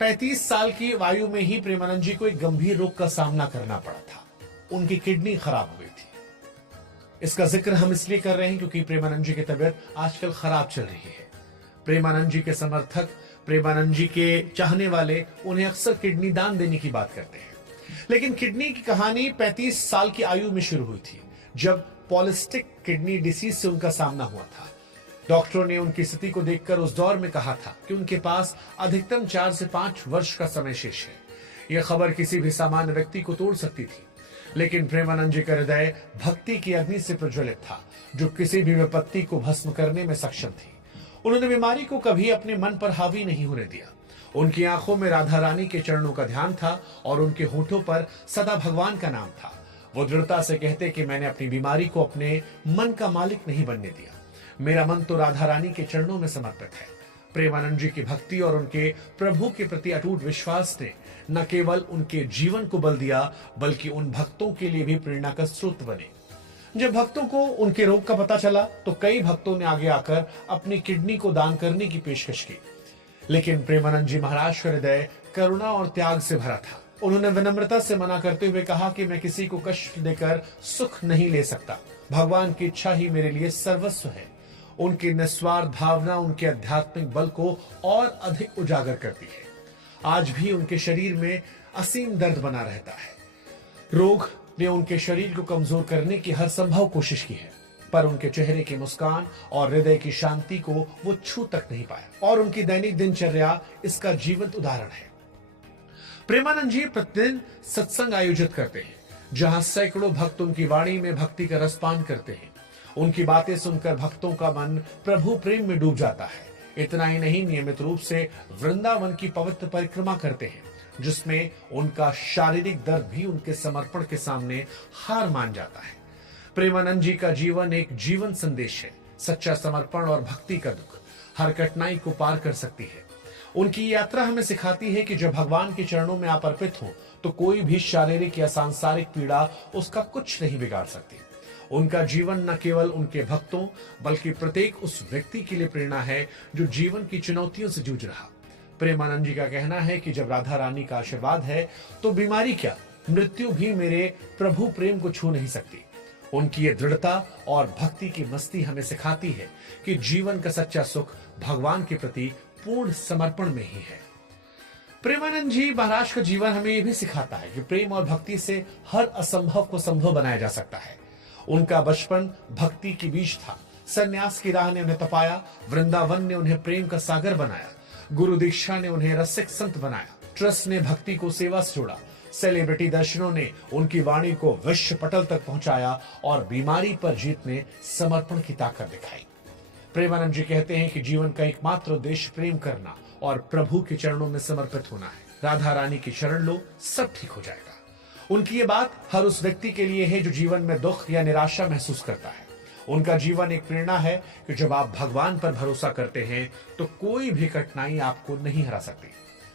35 साल की आयु में ही प्रेमानंद जी को एक गंभीर रोग का सामना करना पड़ा था। उनकी किडनी खराब हो गई थी। इसका जिक्र हम इसलिए कर रहे हैं क्योंकि प्रेमानंद जी की तबीयत आजकल खराब चल रही है। प्रेमानंद जी के समर्थक, प्रेमानंद जी के चाहने वाले उन्हें अक्सर किडनी दान देने की बात करते हैं। लेकिन किडनी की कहानी 35 साल की आयु में शुरू हुई थी, जब पॉलिस्टिक किडनी डिसीज से उनका सामना हुआ था। डॉक्टरों ने उनकी स्थिति को देखकर उस दौर में कहा था कि उनके पास अधिकतम 4 से 5 वर्ष का समय शेष है। यह खबर किसी भी सामान्य व्यक्ति को तोड़ सकती थी, लेकिन प्रेमानंद जी का हृदय भक्ति की अग्नि से प्रज्वलित था, जो किसी भी विपत्ति को भस्म करने में सक्षम थी। उन्होंने बीमारी को कभी अपने मन पर हावी नहीं होने दिया। उनकी आंखों में राधा रानी के चरणों का ध्यान था और उनके होठों पर सदा भगवान का नाम था। वो दृढ़ता से कहते कि मैंने अपनी बीमारी को अपने मन का मालिक नहीं बनने दिया। मेरा मन तो राधा रानी के चरणों में समर्पित है। प्रेमानंद जी की भक्ति और उनके प्रभु के प्रति अटूट विश्वास ने न केवल उनके जीवन को बल दिया, बल्कि उन भक्तों के लिए भी प्रेरणा का स्रोत बने। जब भक्तों को उनके रोग का पता चला तो कई भक्तों ने आगे आकर अपनी किडनी को दान करने की पेशकश की, लेकिन प्रेमानंद जी महाराज का हृदय करुणा और त्याग से भरा था। उन्होंने विनम्रता से मना करते हुए कहा कि मैं किसी को कष्ट देकर सुख नहीं ले सकता। भगवान की इच्छा ही मेरे लिए सर्वस्व है। उनकी निस्वार्थ भावना उनके आध्यात्मिक बल को और अधिक उजागर करती है। आज भी उनके शरीर में असीम दर्द बना रहता है। रोग ने उनके शरीर को कमजोर करने की हर संभव कोशिश की है, पर उनके चेहरे की मुस्कान और हृदय की शांति को वो छू तक नहीं पाया, और उनकी दैनिक दिनचर्या इसका जीवंत उदाहरण है। प्रेमानंद जी प्रतिदिन सत्संग आयोजित करते हैं, जहां सैकड़ों भक्त उनकी वाणी में भक्ति का रसपान करते हैं। उनकी बातें सुनकर भक्तों का मन प्रभु प्रेम में डूब जाता है। इतना ही नहीं, नियमित रूप से वृंदावन की पवित्र परिक्रमा करते हैं, जिसमें उनका शारीरिक दर्द भी उनके समर्पण के सामने हार मान जाता है। प्रेमानंद जी का जीवन एक जीवन संदेश है। सच्चा समर्पण और भक्ति का दुख हर कठिनाई को पार कर सकती है। उनकी यात्रा हमें सिखाती है कि जब भगवान के चरणों में आप अर्पित हो तो कोई भी शारीरिक या सांसारिक पीड़ा उसका कुछ नहीं बिगाड़ सकती। उनका जीवन न केवल उनके भक्तों बल्कि प्रत्येक उस व्यक्ति के लिए प्रेरणा है जो जीवन की चुनौतियों से जूझ रहा। प्रेमानंद जी का कहना है कि जब राधा रानी का आशीर्वाद है तो बीमारी क्या, मृत्यु भी मेरे प्रभु प्रेम को छू नहीं सकती। उनकी ये दृढ़ता और भक्ति की मस्ती हमें सिखाती है कि जीवन का सच्चा सुख भगवान के प्रति पूर्ण समर्पण में ही है। प्रेमानंद जी महाराज का जीवन हमें यह भी सिखाता है कि प्रेम और भक्ति से हर असंभव को संभव बनाया जा सकता है। उनका बचपन भक्ति के बीच था। सन्यास की राह ने उन्हें तपाया, वृंदावन ने उन्हें प्रेम का सागर बनाया, गुरु दीक्षा ने उन्हें रसिक संत बनाया, ट्रस्ट ने भक्ति को सेवा से जोड़ा, सेलिब्रिटी दर्शनों ने उनकी वाणी को विश्व पटल तक पहुंचाया और बीमारी पर जीत ने समर्पण की ताकत दिखाई। प्रेमानंद जी कहते हैं कि जीवन का एकमात्र उद्देश्य प्रेम करना और प्रभु के चरणों में समर्पित होना है। राधा रानी की शरण लो, सब ठीक हो जाएगा। उनकी ये बात हर उस व्यक्ति के लिए है जो जीवन में दुख या निराशा महसूस करता है। उनका जीवन एक प्रेरणा है कि जब आप भगवान पर भरोसा करते हैं तो कोई भी कठिनाई आपको नहीं हरा सकती।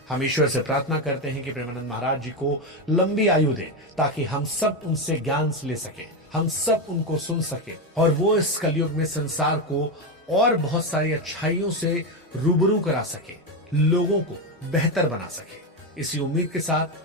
हम ईश्वर से प्रार्थना करते हैं कि प्रेमानंद महाराज जी को लंबी आयु दे, ताकि हम सब उनसे ज्ञान ले सके, हम सब उनको सुन सके और वो इस कलयुग में संसार को और बहुत सारी अच्छाइयों से रूबरू करा सके, लोगों को बेहतर बना सके। इसी उम्मीद के साथ